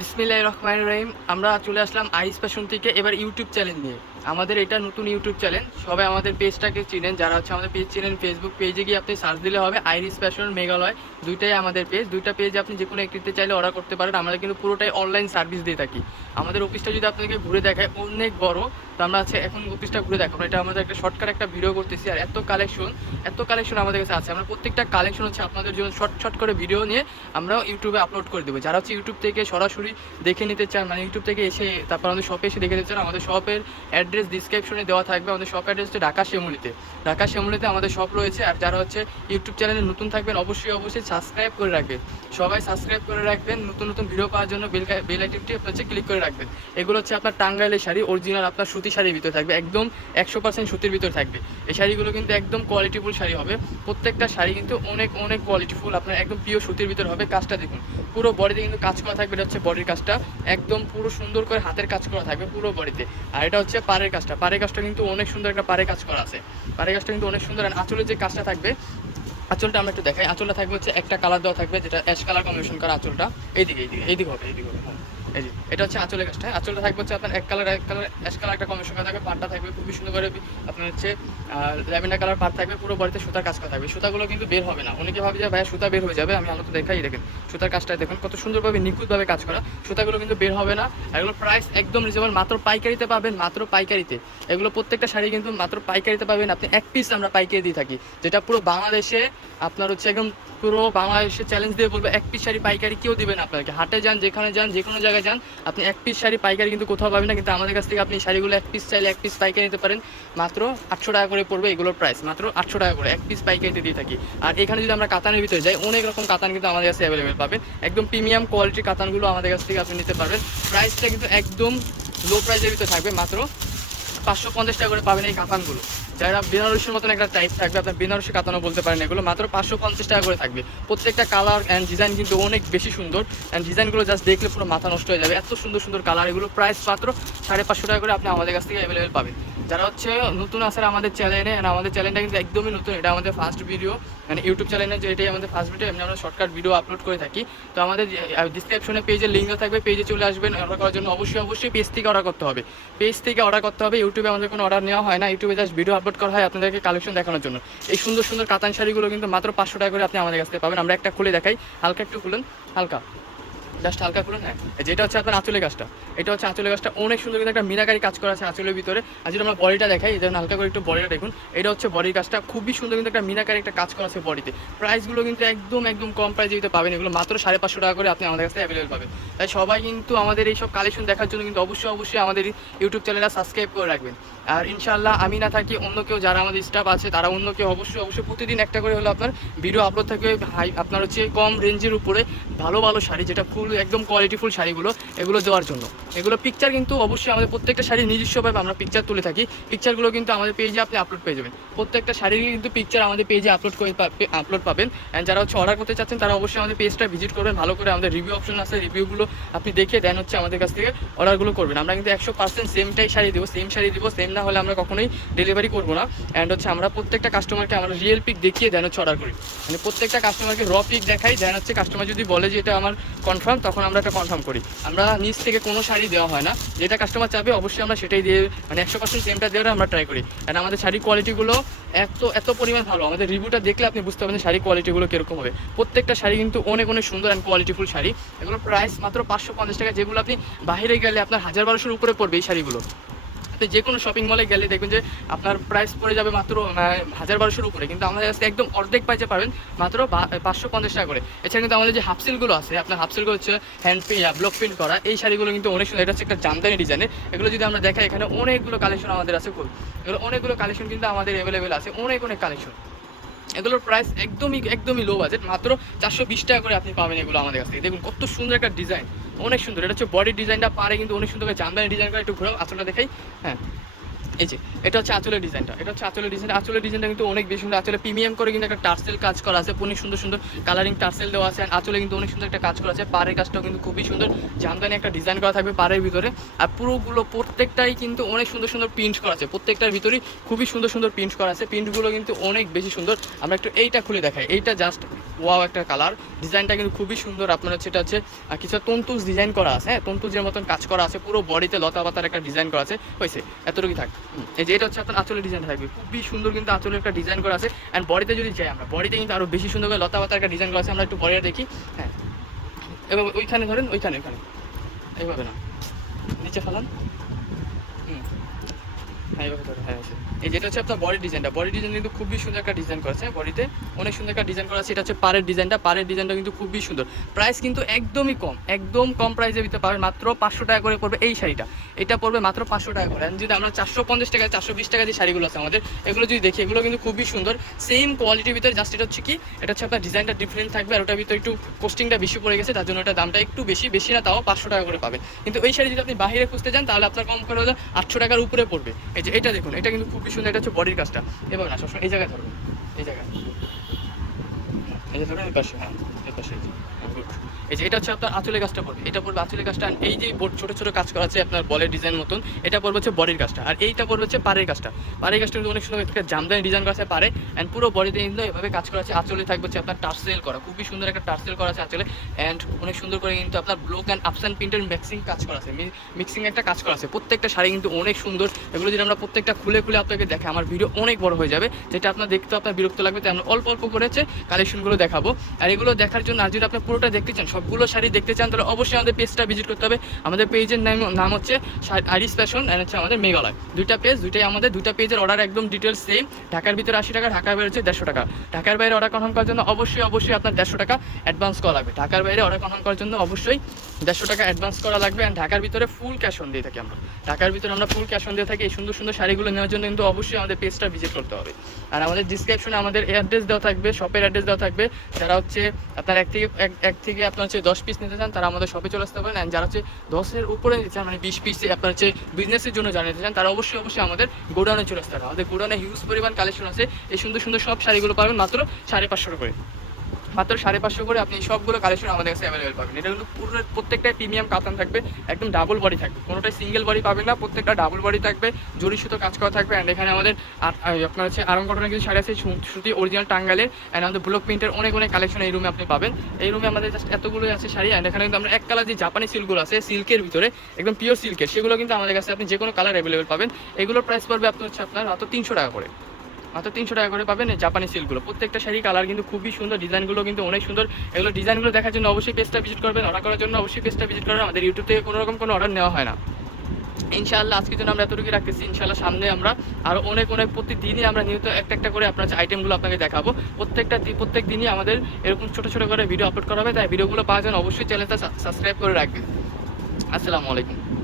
বিসমিল্লাহ রহমান রহিম। আমরা চলে আসলাম আইস ফ্যাশন থেকে এবার ইউটিউব চ্যানেল নিয়ে। আমাদের এটা নতুন ইউটিউব চ্যানেল সবাই আমাদের পেজটাকে চিনেন। যারা হচ্ছে আমাদের পেজ চিনেন ফেসবুক পেজে গিয়ে আপনি সার্চ দিলে হবে আইরিস ফ্যাশন মেঘালয় দুইটাই আমাদের পেজ দুইটা পেজ আপনি যে কোনো একটিতে চাইলে অর্ডার করতে পারেন। আমরা কিন্তু পুরোটাই অনলাইন সার্ভিস দিয়ে থাকি। আমাদের অফিসটা যদি আপনাকে ঘুরে দেখায়, অনেক বড়। তো আমরা আছে এখন অফিসটা ঘুরে দেখাবো। এটা আমাদের একটা শর্টকাট একটা ভিডিও করতেছি। আর এত কালেকশন এত কালেকশন আমাদের কাছে আছে। আমরা প্রত্যেকটা কালেকশন হচ্ছে আপনাদের জন্য শর্ট শর্ট করে ভিডিও নিয়ে আমরা ইউটিউবে আপলোড করে দেবো। যারা হচ্ছে ইউটিউব থেকে সরাসরি দেখে নিতে চান মানে ইউটিউব থেকে এসে তারপর আমাদের শপে এসে দেখে নিতে চান, আমাদের শপের অ্যাড্রেস ডিসক্রিপশনে দেওয়া থাকবে আমাদের শপ অ্যাড্রেস হচ্ছে ঢাকা শিমুলিতে ঢাকা শিমুলিতে আমাদের শপ রয়েছে, আর যারা হচ্ছে ইউটিউব চ্যানেলে নতুন থাকবেন, অবশ্যই অবশ্যই সাবস্ক্রাইব করে রাখবেন। সবাই সাবস্ক্রাইব করে রাখবেন, নতুন নতুন ভিডিও পাওয়ার জন্য বেল বেল আপনার হচ্ছে ক্লিক করে রাখবেন। এগুলো হচ্ছে আপনার টাঙ্গাইলের শাড়ি অরিজিনাল আপনার সুতি শাড়ির ভিতরে থাকবে, একদম একশো পার্সেন্ট সুতির ভিতরে থাকবে। এই শাড়িগুলো কিন্তু একদম কোয়ালিটিফুল শাড়ি হবে। প্রত্যেকটা শাড়ি কিন্তু অনেক অনেক কোয়ালিটিফুল আপনার একদম পিওর সুতির ভিতরে হবে, কাজটা দেখুন। পুরো বডিতে কিন্তু কাজ করা থাকবে, এটা হচ্ছে বডির কাজটা। একদম পুরো সুন্দর করে হাতের কাজ করা থাকবে পুরো বডিতে আর এটা হচ্ছে পাড়ের কাজটা পাড়ের কাজটা কিন্তু অনেক সুন্দর একটা পাড়ে কাজ করা আছে। পাড়ের কাজটা কিন্তু অনেক সুন্দর। আঁচলের যে কাজটা থাকবে আঁচলটা আমরা একটু দেখাই। আঁচলটা থাকবে হচ্ছে একটা কালার দেওয়া থাকবে, যেটা অ্যাশ কালার কম্বিনেশন করা আঁচলটা। এইদিকে এইদিকে এইদিকে হবে এইদিকে হবে হ্যাঁ। এই যে, এটা হচ্ছে আঁচলের কাজটা। আঁচলটা থাকবে হচ্ছে আপনার এক কালার এক কালার অ্যাশ কালার একটা কম্বিনেশন করা থাকবে পাটটা থাকবে খুবই সুন্দর করে। আপনার হচ্ছে ল্যাভেন্ডার কালার পাট থাকবে, পুরো বডিতে সুতার কাজ করা থাকবে। সুতাগুলো কিন্তু বের হবে না। অনেকে ভাবে যে, ভাইয়া, সুতা বের হয়ে যাবে? আমি আলো তো দেখাই, দেখেন, সুতার কাজটা দেখুন। কত সুন্দরভাবে, নিখুঁতভাবে কাজ করা। সুতাগুলো কিন্তু বের হবে না। এগুলো প্রাইস একদম রিজনেবল মাত্র পাইকারিতে পাবেন, মাত্র পাইকারিতে। এগুলো প্রত্যেকটা শাড়ি কিন্তু মাত্র পাইকারিতে পাবেন। আপনি এক পিস আমরা পাইকারি দিয়ে থাকি, যেটা পুরো বাংলাদেশে আপনার হচ্ছে একদম পুরো বাংলাদেশে চ্যালেঞ্জ দিয়ে বলব, এক পিস শাড়ি পাইকারি কেউ দিবেন আপনাকে। হাটে যান, যেখানে যান, যে কোনো জায়গায় যান, আপনি এক পিস শাড়ি পাইকারি কিন্তু কোথাও পাবেন না, কিন্তু আমাদের কাছ থেকে আপনি শাড়িগুলো এক পিস চাইলে এক পিস পাইকারি নিতে পারেন। মাত্র আটশো টাকা করে পড়বে এগুলোর প্রাইস মাত্র আটশো টাকা করে এক পিস পাইকারিতে দিয়ে থাকি। আর এখানে যদি আমরা কাতানের ভিতরে যাই, অনেক রকম কাতান কিন্তু আমাদের কাছে অ্যাভেলেবেল পাবেন। একদম প্রিমিয়াম কোয়ালিটির কাতানগুলো আমাদের কাছ থেকে আপনি নিতে পারবেন। প্রাইসটা কিন্তু একদম লো প্রাইসের ভিতরে থাকবে, মাত্র পাঁচশো পঞ্চাশ টাকা করে পাবেন এই কাতানগুলো। যারা বেনারসির মতন একটা টাইপ থাকবে, আপনার বেনারসি কাতানো বলতে পারেন এগুলো, মাত্র পাঁচশো পঞ্চাশ টাকা করে থাকবে। প্রত্যেকটা কালার অ্যান্ড ডিজাইন কিন্তু অনেক বেশি সুন্দর। অ্যান্ড ডিজাইনগুলো জাস্ট দেখলে পুরো মাথা নষ্ট হয়ে যাবে। এত সুন্দর সুন্দর কালার এগুলো প্রাইস মাত্র সাড়ে পাঁচশো টাকা করে আপনি আমাদের কাছ থেকে অ্যাভেলেবেল পাবেন। যারা হচ্ছে নতুন আসার আমাদের চ্যানেলে আর আমাদের চ্যানেলটা কিন্তু একদমই নতুন, এটা আমাদের ফার্স্ট ভিডিও মানে ইউটিউব চ্যানেলে যে এটাই আমাদের ফার্স্ট ভিডিও এমনি আমরা শর্টকাট ভিডিও আপলোড করে থাকি। তো আমাদের ডিসক্রিপশনে পেজের লিঙ্ক থাকবে পেজে চলে আসবেন অর্ডার করার জন্য অবশ্যই অবশ্যই পেজ থেকে অর্ডার করতে হবে। পেজ থেকে অর্ডার করতে হবে ইউটিউবে আমাদের কোনো অর্ডার নেওয়া হয় না ইউটিউবে জাস্ট ভিডিও আপলোড করা হয় আপনাদেরকে কালেকশন দেখানোর জন্য। এই সুন্দর সুন্দর কাতান শাড়িগুলো কিন্তু মাত্র পাঁচশো টাকা করে আপনি আমাদের কাছ থেকে পাবেন। আমরা একটা খুলে দেখাই, হালকা একটু খুলুন, হালকা। জাস্ট হালকা করুন হ্যাঁ যেটা হচ্ছে আপনার আঁচলের গাছটা। এটা হচ্ছে আঁচলের গাছটা। অনেক সুন্দর কিন্তু একটা মিনাকারি কাজ করা আছে আঁচলের ভিতরে। আর যেটা আমরা বডিটা দেখাই জন্য হালকা করে একটু বডিটা দেখুন, এটা হচ্ছে বডির কাজটা খুবই সুন্দর কিন্তু একটা মিনাকারি একটা কাজ করা আছে বডিতে। প্রাইসগুলো কিন্তু একদম একদম কম প্রাইসে দিতে পাবেন। এগুলো মাত্র সাড়ে পাঁচশো টাকা করে আপনি আমাদের কাছে অ্যাভেলেবেল পাবেন। তাই সবাই কিন্তু আমাদের এই সব কালেকশন দেখার জন্য কিন্তু অবশ্যই অবশ্যই আমাদের ইউটিউব চ্যানেলটা সাবস্ক্রাইব করে রাখবেন। আর ইনশাল্লাহ আমি না থাকি, অন্য কেউ যারা আমাদের স্টাফ আছে, তারা অন্য কেউ অবশ্যই অবশ্যই প্রতিদিন একটা করে হলো আপনার ভিডিও আপলোড থাকবে আপনার হচ্ছে কম রেঞ্জের উপরে ভালো ভালো শাড়ি, যেটা ফুল একদম কোয়ালিটিফুল শাড়িগুলো, এগুলো দেওয়ার জন্য। এগুলো পিকচার কিন্তু অবশ্যই আমাদের প্রত্যেকটা শাড়ির নিজস্বভাবে আমরা পিকচার তুলে থাকি। পিকচারগুলো কিন্তু আমাদের পেজে আপনি আপলোড পেয়ে যাবেন। প্রত্যেকটা শাড়িরই কিন্তু পিকচার আমাদের পেজে আপলোড করে আপলোড পাবেন। অ্যান্ড যারা হচ্ছে অর্ডার করতে চাচ্ছেন, তারা অবশ্যই আমাদের পেজটা ভিজিট করবেন। ভালো করে আমাদের রিভিউ অপশন আছে রিভিউগুলো আপনি দেখে দেন হচ্ছে আমাদের কাছ থেকে অর্ডারগুলো করবেন। আমরা কিন্তু একশো পার্সেন্ট সেমটাই শাড়ি দেবো সেম শাড়ি দেবো সেম না হলে আমরা কখনোই ডেলিভারি করব না। অ্যান্ড হচ্ছে আমরা প্রত্যেকটা কাস্টমারকে আমরা রিয়েল পিক দেখিয়ে দেন হচ্ছে অর্ডার করি। মানে প্রত্যেকটা কাস্টমারকে র পিক দেখাই দেন হচ্ছে কাস্টমার যদি বলে যে এটা আমার কনফার্ম তখন আমরা এটা কনফার্ম করি। আমরা নিচ থেকে কোনো শাড়ি দেওয়া হয় না। যেটা কাস্টমার চাবে অবশ্যই আমরা সেটাই দিয়ে মানে একশো পার্সেন্ট সেমটা দেওয়ার আমরা ট্রাই করি। কারণ আমাদের শাড়ির কোয়ালিটিগুলো এত এত পরিমাণ ভালো। আমাদের রিভিউটা দেখলে আপনি বুঝতে পারবেন শাড়ির শাড়ি কোয়ালিটিগুলো কীরকম হবে। প্রত্যেকটা শাড়ি কিন্তু অনেক অনেক সুন্দর অ্যান্ড কোয়ালিটিফুল শাড়ি। এগুলো প্রাইস মাত্র পাঁচশো পঞ্চাশ টাকা, যেগুলো আপনি বাইরে গেলে আপনার হাজার বারোশোর উপরে পড়বে এই শাড়িগুলো। আপনি যে কোনো শপিং মলে গেলে দেখবেন যে আপনার প্রাইস পড়ে যাবে মাত্র হাজার বারোশোর উপরে। কিন্তু আমাদের কাছে একদম অর্ধেক প্রাইসে পাবেন মাত্র পাঁচশো পঞ্চাশ টাকা করে। এছাড়া কিন্তু আমাদের যে হাফসিলগুলো আছে, আপনার হাফসিলগুলো হচ্ছে হ্যান্ড ব্লক প্রিন্ট করা, এই শাড়িগুলো কিন্তু অনেক সুন্দর। এটা হচ্ছে একটা জামদানি ডিজাইনের এগুলো যদি আমরা দেখাই, এখানে অনেকগুলো কালেকশন আমাদের আছে। খুব এগুলো অনেকগুলো কালেকশন কিন্তু আমাদের অ্যাভেলেবেল আছে। অনেক অনেক কালেকশন এগুলোর প্রাইস একদমই একদমই লো বাজেট মাত্র চারশো বিশ টাকা করে আপনি পাবেন এগুলো আমাদের কাছ থেকে। দেখুন, কত সুন্দর একটা ডিজাইন অনেক সুন্দর। এটা হচ্ছে বডির ডিজাইনটা পারে কিন্তু অনেক সুন্দর করে জামদানি ডিজাইন করে একটু ঘুরে আসলে দেখাই। হ্যাঁ। এই যে, এটা হচ্ছে আঁচলের ডিজাইনটা। এটা হচ্ছে আঁচলের ডিজাইন। আঁচলের ডিজাইনটা কিন্তু অনেক বেশি সুন্দর। আঁচলে প্রিমিয়াম করে কিন্তু একটা টার্সেল কাজ করা আছে। অনেক সুন্দর সুন্দর কালারিং টার্সেল দেওয়া আছে। আর আঁচলে কিন্তু অনেক সুন্দর একটা কাজ করা আছে। পাড়ের কাজটাও কিন্তু খুবই সুন্দর। জামদানি একটা ডিজাইন করা থাকবে পাড়ের ভিতরে। আর পুরোগুলো প্রত্যেকটাই কিন্তু অনেক সুন্দর সুন্দর প্রিন্ট করা আছে। প্রত্যেকটার ভিতরেই খুবই সুন্দর সুন্দর প্রিন্ট করা আছে। প্রিন্টগুলো কিন্তু অনেক বেশি সুন্দর। আমরা একটু এইটা খুলে দেখাই। এইটা জাস্ট ওয়াও, একটা কালার। ডিজাইনটা কিন্তু খুবই সুন্দর। আপনার হচ্ছে এটা হচ্ছে কিছু তন্তুজ ডিজাইন করা আছে হ্যাঁ? তন্তুজের মতন কাজ করা আছে, পুরো বডিতে লতা পাতার একটা ডিজাইন করা আছে। হয়েছে এতটুকু থাক। এই যে এটা হচ্ছে আপনার আঁচলের ডিজাইন থাকবে। খুবই সুন্দর কিন্তু আঁচলের একটা ডিজাইন করা আছে। অ্যান্ড বডিতে যদি যাই আমরা, বডিতে কিন্তু আরও বেশি সুন্দর করে লতা পাতার একটা ডিজাইন করা আছে, আমরা একটু বডিটা দেখি হ্যাঁ। এবার ওইখানে ধরেন, ওইখানে ওইখানে। এইভাবে না। নিচে ফেলান। এই যেটা হচ্ছে আপনার বডি ডিজাইনটা বডি ডিজাইন কিন্তু খুবই সুন্দর একটা ডিজাইন করেছে বডিতে অনেক সুন্দর একটা ডিজাইন করা আছে, এটা হচ্ছে পাড়ের ডিজাইনটা পাড়ের ডিজাইনটা কিন্তু খুবই সুন্দর। প্রাইস কিন্তু একদমই কম, একদম কম প্রাইসে দিতে পারবেন মাত্র পাঁচশো টাকা করে পড়বে এই শাড়িটা। এটা পড়বে মাত্র পাঁচশো টাকা করে। যদি আমরা চারশো পঞ্চাশ টাকা, চারশো বিশ টাকা যে শাড়িগুলো আছে আমাদের, এগুলো যদি দেখি, এগুলো কিন্তু খুবই সুন্দর। সেম কোয়ালিটির ভিতরে জাস্ট এটা হচ্ছে কি, এটা হচ্ছে আপনার ডিজাইনটা ডিফারেন্ট থাকবে আর ওটার ভিতরে একটু কোস্টিংটা বেশি পড়ে গেছে, তার জন্য ওটার দামটা একটু বেশি বেশি না, তাও পাঁচশো টাকা করে পাবেন। কিন্তু এই শাড়ি যদি আপনি বাইরে খুঁজতে যান, তাহলে আপনার কম করে হলে আটশো টাকার উপরে পড়বে। এই যে এটা দেখুন এটা কিন্তু খুবই সুন্দর এটা হচ্ছে বডির কাজটা এবার না সবসময় এই জায়গায় ধরুন এই জায়গায় এই যে ধরুন এই পাশে হ্যাঁ এই পাশে গুড। হ্যাঁ, good. এই যে এটা হচ্ছে আপনার আঁচলের কাজটা পড়বে। এটা পড়বে কাজটা আর এই যে ছোট ছোট কাজ করা আছে আপনার বলের ডিজাইন মতন, এটা পড়বে হচ্ছে বডির কাজটা। আর এইটা পড়বে হচ্ছে পাড়ের কাজটা। পাড়ের কিন্তু অনেক সুন্দর একটা জামদানি ডিজাইন করা আছে পারে অ্যান্ড পুরো বডিতে কিন্তু এভাবে কাজ করা আছে। আঁচলে থাকবে হচ্ছে আপনার টার্সেল করা। খুবই সুন্দর একটা টার্সেল করা আছে আঁচলে অ্যান্ড অনেক সুন্দর করে কিন্তু আপনার ব্লক অ্যান্ড আপস অ্যান্ড প্রিন্টের মিক্সিং কাজ করা আছে। মিক্সিং একটা কাজ করা আছে। প্রত্যেকটা শাড়ি কিন্তু অনেক সুন্দর। এগুলো যদি আমরা প্রত্যেকটা খুলে খুলে আপনাকে দেখে, আমার ভিডিও অনেক বড় হয়ে যাবে। যেটা আপনার দেখতে আপনার বিরক্ত লাগবে, তাই আমরা অল্প অল্প করেছে কালেকশনগুলো দেখাবো। আর এগুলো দেখার জন্য আর যদি আপনি পুরোটা দেখতে চান সবগুলো শাড়ি দেখতে চান, তাহলে অবশ্যই আমাদের পেজটা ভিজিট করতে হবে। আমাদের পেজের নাম নাম হচ্ছে আরিস ফ্যাশন অ্যান্ড হচ্ছে আমাদের মেঘালয়। দুইটা পেজ দুইটাই আমাদের, দুইটা পেজের অর্ডার একদম ডিটেলস সেম ঢাকার ভিতরে আশি টাকা, ঢাকার বাইরে হচ্ছে দেড়শো টাকা। ঢাকার বাইরে অর্ডার কনফার্ম করার জন্য অবশ্যই অবশ্যই আপনার দেড়শো টাকা অ্যাডভান্স করা লাগবে। ঢাকার বাইরে অর্ডার কনফার্ম করার জন্য অবশ্যই দেড়শো টাকা অ্যাডভান্স করা লাগবে অ্যান্ড ঢাকার ভিতরে ফুল ক্যাশ অন দিয়ে থাকি আমরা। ঢাকার ভিতরে আমরা ফুল ক্যাশ অন দিয়ে থাকি। এই সুন্দর সুন্দর শাড়িগুলো নেওয়ার জন্য কিন্তু অবশ্যই আমাদের পেজটা ভিজিট করতে হবে। আর আমাদের ডিসক্রিপশনে আমাদের অ্যাড্রেস দেওয়া থাকবে শপের অ্যাড্রেস দেওয়া থাকবে। যারা হচ্ছে আপনার এক থেকে, এক এক থেকে আপনার হচ্ছে দশ পিস নিতে চান, তারা আমাদের শপে চলে আসতে পারেন। অ্যান্ড যারা হচ্ছে দশের উপরে নিতে চান মানে বিশ পিস আপনার হচ্ছে বিজনেসের জন্য জানিয়ে নিতে চান, তারা অবশ্যই অবশ্যই আমাদের গোডাউনে চলে আসতে পারেন। আমাদের গোডাউনে হিউজ পরিমাণ কালেকশন আছে। এই সুন্দর সুন্দর সব শাড়িগুলো পাবেন মাত্র সাড়ে পাঁচশো করে মাত্র সাড়ে পাঁচশো করে আপনি সবগুলো কালেকশন আমাদের কাছে অ্যাভেলেবেল পাবেন। এটা কিন্তু পুরো প্রত্যেকটাই প্রিমিয়াম কাতান থাকবে, একদম ডাবল বডি থাকবে। কোনোটাই সিঙ্গেল বডি পাবেন না, প্রত্যেকটা ডাবল বডি থাকবে জরি সুতো কাজ করা থাকবে অ্যান্ড এখানে আমাদের আপনার হচ্ছে আরং কটনের কিছু শাড়ি আছে সুতি অরিজিনাল টাঙ্গালের অ্যান্ড আমাদের ব্লক প্রিন্টের অনেক অনেক কালেকশন এই রুমে আপনি পাবেন। এই রুমে আমাদের জাস্ট এতগুলোই আছে শাড়ি অ্যান্ড এখানে কিন্তু আমরা এক কালার যে জাপানি সিল্কগুলো আছে সিল্কের ভিতরে, একদম পিওর সিল্কের সেগুলো কিন্তু আমাদের কাছে আপনি যে কোনো কালার অ্যাভেলেবেল পাবেন। এগুলোর প্রাইস পড়বে আপনার হচ্ছে আপনার মাত্র তিনশো টাকা করে। মাত্র তিনশো টাকা করে পাবেন জাপানি সিল্কগুলো প্রত্যেকটা শাড়ি কালার কিন্তু খুবই সুন্দর ডিজাইনগুলো কিন্তু অনেক সুন্দর। এগুলো ডিজাইনগুলো দেখার জন্য অবশ্যই পেজটা ভিজিট করবেন অর্ডার করার জন্য অবশ্যই পেজটা ভিজিট করবেন। আমাদের ইউটিউব থেকে কোনো রকম কোনো অর্ডার নেওয়া হয় না। ইনশাআল্লাহ আজকের জন্য আমরা এতটুকু রাখতেছি। ইনশাআল্লাহ সামনে আমরা আরও অনেক অনেক প্রতিদিনই আমরা নিয়মিত একটা একটা করে আপনার আইটেমগুলো আপনাকে দেখাবো। প্রত্যেকটা প্রত্যেক দিনই আমাদের এরকম ছোটো ছোটো করে ভিডিও আপলোড করা হবে। তাই ভিডিওগুলো পাওয়ার জন্য অবশ্যই চ্যানেলটা সাবস্ক্রাইব করে রাখবেন। আসসালামু আলাইকুম।